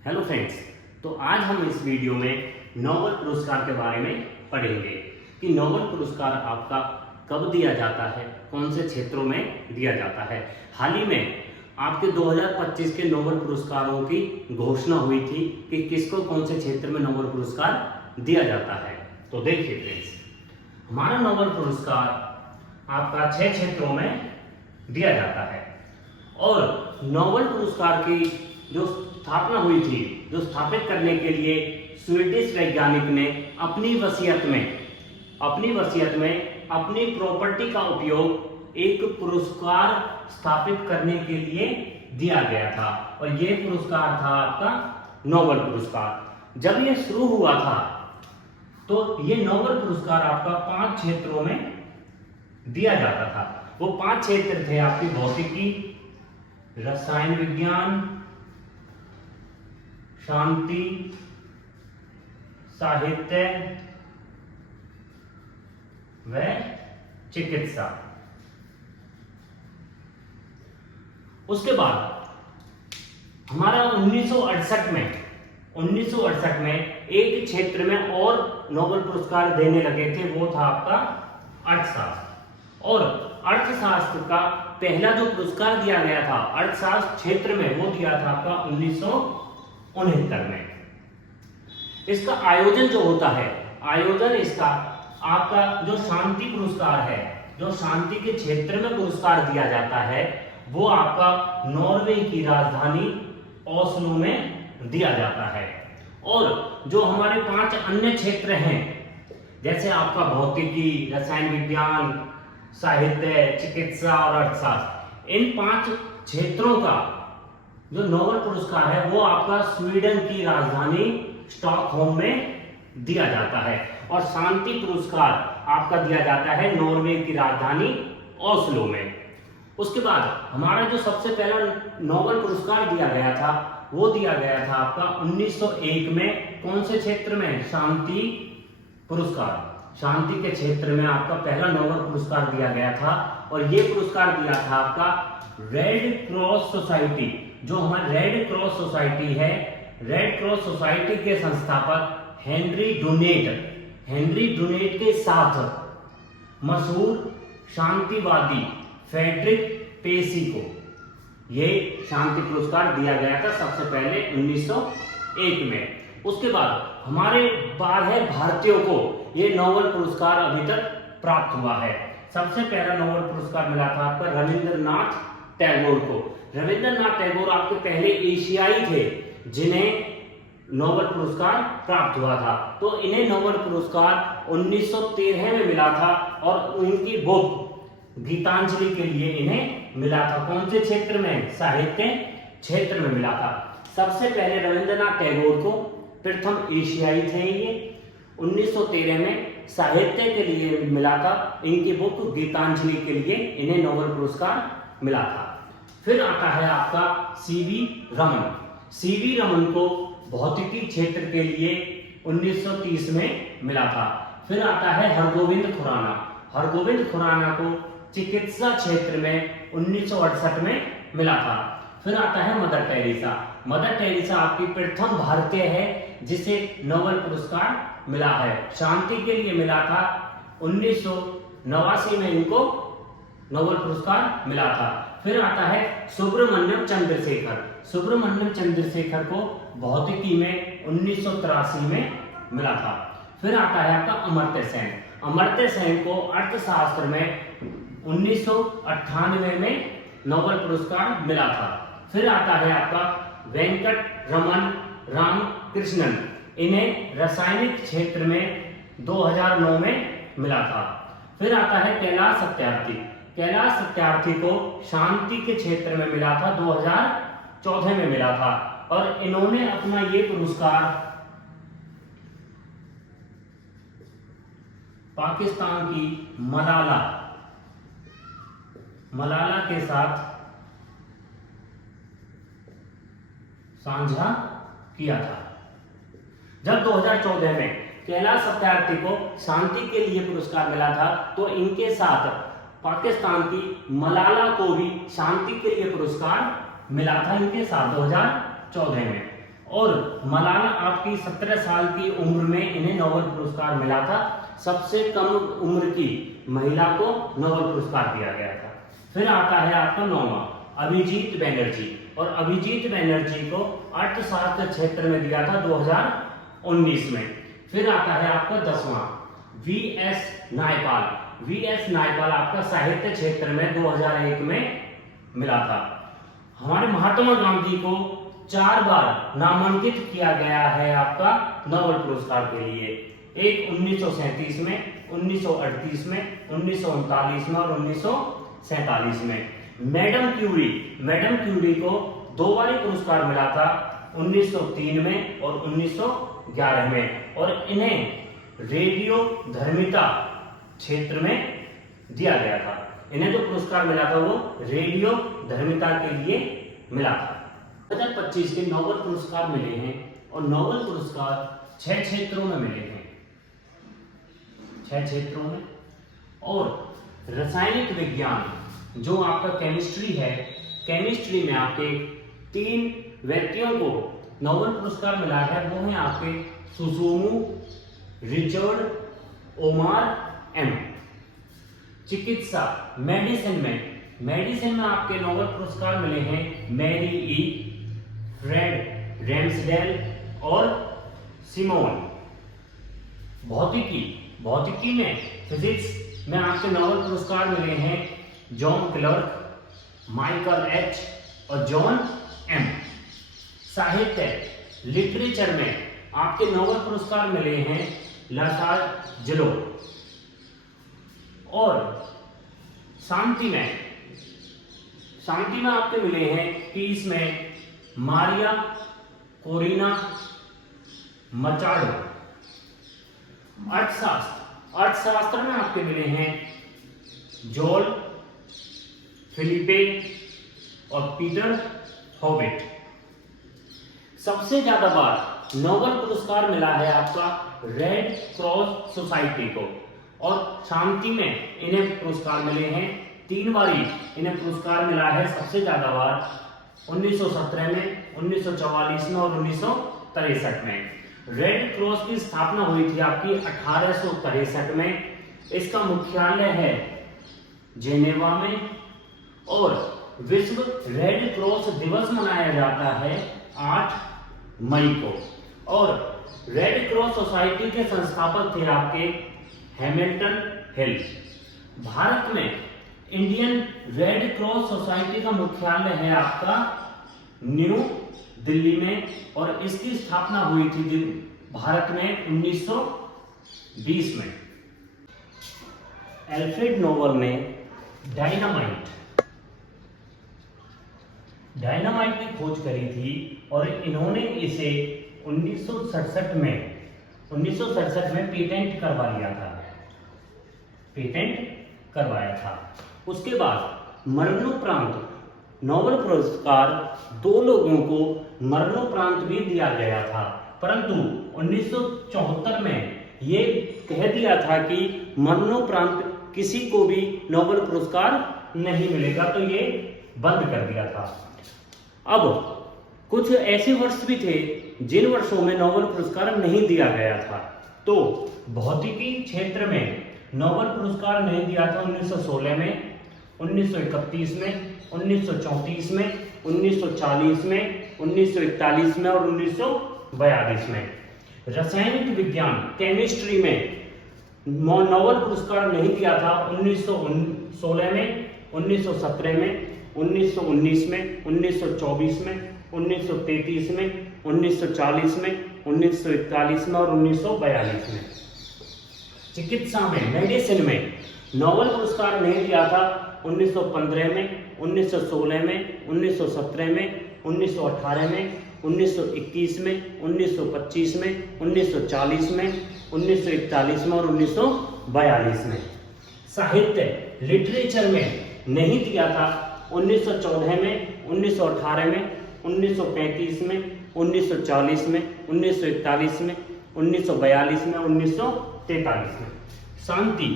Hello friends, तो आज हम इस वीडियो में नोबेल पुरस्कार के बारे में पढ़ेंगे कि नोबेल पुरस्कार आपका कब दिया जाता है, कौन से क्षेत्रों में दिया जाता है। हाल ही में आपके 2025 के नोबेल पुरस्कारों की घोषणा हुई थी कि किसको कौन से क्षेत्र में नोबेल पुरस्कार दिया जाता है। तो देखिए फ्रेंड्स, हमारा नोबेल पुरस्कार आपका 6 क्षेत्रों में दिया जाता है और नोबेल पुरस्कार की जो स्थापना हुई थी, जो स्थापित करने के लिए स्वीडिश वैज्ञानिक ने अपनी वसीयत में अपनी प्रॉपर्टी का उपयोग एक पुरस्कार स्थापित करने के लिए दिया गया था और ये पुरस्कार था आपका नोबेल पुरस्कार। जब ये शुरू हुआ था तो ये नोबेल पुरस्कार आपका 5 क्षेत्रों में दिया जाता था। वो 5 क्षेत्र थे आपकी भौतिकी, रसायन विज्ञान, शांति, साहित्य व चिकित्सा। उसके बाद हमारा 1968 में एक क्षेत्र में और नोबेल पुरस्कार देने लगे थे, वो था आपका अर्थशास्त्र। और अर्थशास्त्र का पहला जो पुरस्कार दिया गया था अर्थशास्त्र क्षेत्र में, वो दिया था आपका 1969 में। इसका आयोजन जो होता है, आयोजन इसका आपका जो शांति पुरस्कार है, जो शांति के क्षेत्र में पुरस्कार दिया जाता है, वो आपका नॉर्वे की राजधानी ओस्लो में दिया जाता है। और जो हमारे 5 अन्य क्षेत्र हैं, जैसे आपका भौतिकी, रसायन विज्ञान, साहित्य, चिकित्सा और अर्थशास्त्र, इन 5 क्षेत्रों का जो नोबेल पुरस्कार है वो आपका स्वीडन की राजधानी स्टॉकहोम में दिया जाता है और शांति पुरस्कार आपका दिया जाता है नॉर्वे की राजधानी ओस्लो में। उसके बाद हमारा जो सबसे पहला नोबेल पुरस्कार दिया गया था वो दिया गया था आपका 1901 में। कौन से क्षेत्र में? शांति पुरस्कार। शांति के क्षेत्र में आपका पहला नोबेल पुरस्कार दिया गया था और ये पुरस्कार दिया था आपका रेड क्रॉस सोसाइटी। जो हमारी रेड क्रॉस सोसाइटी है, रेड क्रॉस सोसाइटी के संस्थापक हेनरी डुनेट के साथ मशहूर शांतिवादी फ्रेडरिक पेसी को ये शांति पुरस्कार दिया गया था सबसे पहले 1901 में। उसके बाद हमारे 12 भारतीयों को ये नोबेल पुरस्कार अभी तक प्राप्त हुआ है। सबसे पहला नोबेल पुरस्कार मिला था आपका रविंद्रनाथ टैगोर को। रविंद्रनाथ टैगोर आपके पहले एशियाई थे जिन्हें नोबेल पुरस्कार प्राप्त हुआ था। तो इन्हें नोबेल पुरस्कार 1913 में मिला था और उनकी बुक गीतांजलि के लिए इन्हें मिला था। कौन से क्षेत्र में? साहित्य क्षेत्र में मिला था। सबसे पहले रविंद्रनाथ टैगोर को प्रथम एशियाई थे ये। 1913 में साहित्य के लिए मिला था, इनकी बुक गीतांजलि के लिए इन्हें नोबेल पुरस्कार मिला था। फिर आता है आपका सीवी रमन को भौतिकी क्षेत्र के लिए 1930 में मिला था। फिर आता है हरगोविंद खुराना को चिकित्सा क्षेत्र में 1968 में मिला था। फिर आता है मदर टेरेसा आपकी प्रथम भारतीय है जिसे नोबेल पुरस्कार मिला है। शांति के लिए मिला था 1989 में, इनको नोबेल पुरस्कार मिला था। फिर आता है सुब्रमण्यम चंद्रशेखर को भौतिकी में 1983 में मिला था। फिर आता है आपका अमर्त्य सेन को अर्थशास्त्र में 1998 में नोबेल पुरस्कार मिला था। फिर आता है आपका वेंकट रमन रामकृष्णन, इन्हें रासायनिक क्षेत्र में 2009 में मिला था। फिर आता है कैलाश सत्यार्थी को शांति के क्षेत्र में मिला था, 2014 में मिला था। और इन्होंने अपना ये पुरस्कार पाकिस्तान की मलाला के साथ साझा किया था। जब 2014 में कैलाश सत्यार्थी को शांति के लिए पुरस्कार मिला था तो इनके साथ पाकिस्तान की मलाला को भी शांति के लिए पुरस्कार मिला था इनके साथ 2014 में। और मलाला आपकी 17 साल की उम्र में इन्हें नोबेल पुरस्कार मिला था। सबसे कम उम्र की महिला को नोबेल पुरस्कार दिया गया था। फिर आता है आपका 9वां, अभिजीत बैनर्जी, और अभिजीत बैनर्जी को अर्थशास्त्र क्षेत्र में दिया था 2019 में। फिर आता है आपका 10वां, वी.एस. नायपाल। वी.एस. नायपाल आपका साहित्य क्षेत्र में 2001 में मिला था। हमारे महात्मा गांधी को 4 बार नामांकित किया गया है आपका नोबेल पुरस्कार के लिए। एक 1937 में, 1938 में, 1939 में और 1947 में। मैडम क्यूरी को 2 बार पुरस्कार मिला था, 1903 में और 1911 में, और इन्हें रेडियो धर्मिता क्षेत्र में दिया गया था। इन्हें जो पुरस्कार मिला था वो रेडियो धर्मिता के लिए मिला था। 2025 के नोबेल पुरस्कार मिले हैं, और नोबेल पुरस्कार 6 क्षेत्रों में मिले हैं, 6 क्षेत्रों में। और रासायनिक विज्ञान जो आपका केमिस्ट्री है, केमिस्ट्री में आपके 3 व्यक्तियों को नोबेल पुरस्कार मिला है। वो हैं आपके सुसुमु रिचर्ड ओमार एम। चिकित्सा मेडिसिन में आपके नोबेल पुरस्कार मिले हैं मैरी ई, फ्रेड रेम्सडेल और सिमोन। भौतिकी में, फिजिक्स में आपके नोबेल पुरस्कार मिले हैं जॉन क्लर्क, माइकल एच और जॉन एम। साहित्य लिटरेचर में आपके नोबेल पुरस्कार मिले हैं लासाल्ज़। और शांति में आपके मिले हैं पीस में मारिया कोरिना मचाडो। अर्थशास्त्र में आपके मिले हैं जोल फिलिपे और पीटर हॉबिट। सबसे ज्यादा बार नोबेल पुरस्कार मिला है आपका रेड क्रॉस सोसाइटी को, और शांति में इन्हें पुरस्कार मिले हैं 3 बारी। इन्हें पुरस्कार मिला है सबसे ज्यादा बार 1917 में, 1944 में और 1963 में। रेड क्रॉस की स्थापना हुई थी आपकी 1863 में। इसका मुख्यालय है जेनेवा में, और विश्व रेड क्रॉस दिवस मनाया जाता है 8 मई को। और रेड क्रॉस सोसाइटी के संस्थापक थे आपके हैमिल्टन हिल। भारत में इंडियन रेड क्रॉस सोसाइटी का मुख्यालय है आपका न्यू दिल्ली में, और इसकी स्थापना हुई थी भारत में 1920 में। एल्फ्रेड नोबेल ने डायनामाइट की खोज करी थी, और इन्होंने इसे 1967 में पेटेंट करवाया था। उसके बाद मरणोपरांत नोबेल पुरस्कार 2 लोगों को मरणोपरांत भी दिया गया था, परंतु 1974 में ये कह दिया था कि मरणोपरांत किसी को भी नोबेल पुरस्कार नहीं मिलेगा, तो ये बंद कर दिया था। अब कुछ ऐसे वर्ष भी थे जिन वर्षों में नोबेल पुरस्कार नहीं दिया गया था। तो भौतिकी क्षेत्र में नोबेल पुरस्कार नहीं दिया था 1916 में, 1931 में, 1934 में, 1940 में, 1941 में और 1942 में। रासायनिक विज्ञान केमिस्ट्री में नोबेल पुरस्कार नहीं दिया था 1916 में, 1917 में, 1919 में, 1924 में, 1933 में, 1940 में, 1941 में और 1942 में। चिकित्सा में, मेडिसिन में नोबेल पुरस्कार नहीं दिया था 1915 में, 1916 में, 1917 में, 1918 में, 1921 में, 1925 में, 1940 में, 1941 में और 1942 में। साहित्य लिटरेचर में नहीं दिया था 1914 में, 1918 में, 1935 में, 1940 में, 1941 में, 1942 में, 1943 में। शांति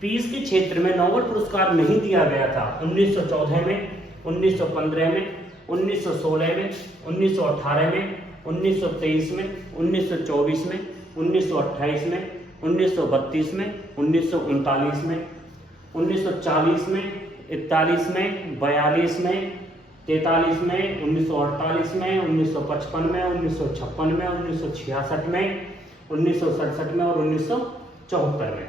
पीस के क्षेत्र में नोबेल पुरस्कार नहीं दिया गया था 1914 में, 1915 में, 1916 में, 1918 में, 1923 में, 1924 में, 1928 में, 1932 में, 1939 में, 1940 में, 41 में, 42 में, 43 में, 1948 में, 1955 में, 1956 में, 1966 में, 1967 में और 1974 में।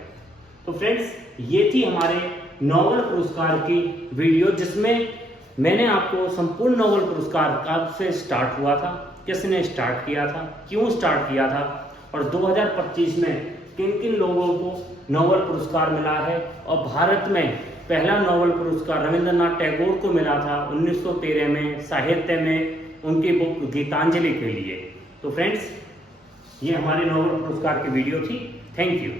तो फ्रेंड्स, ये थी हमारे नोबेल पुरस्कार की वीडियो, जिसमें मैंने आपको संपूर्ण नोबेल पुरस्कार कब से स्टार्ट हुआ था, किसने स्टार्ट किया था, क्यों स्टार्ट किया था, और 2025 में किन किन लोगों को नोबेल पुरस्कार मिला है, और भारत में पहला नोबेल पुरस्कार रविंद्रनाथ टैगोर को मिला था 1913 में साहित्य में, उनकी बुक गीतांजलि के लिए। तो फ्रेंड्स, ये हमारे नोबेल पुरस्कार की वीडियो थी। Thank you.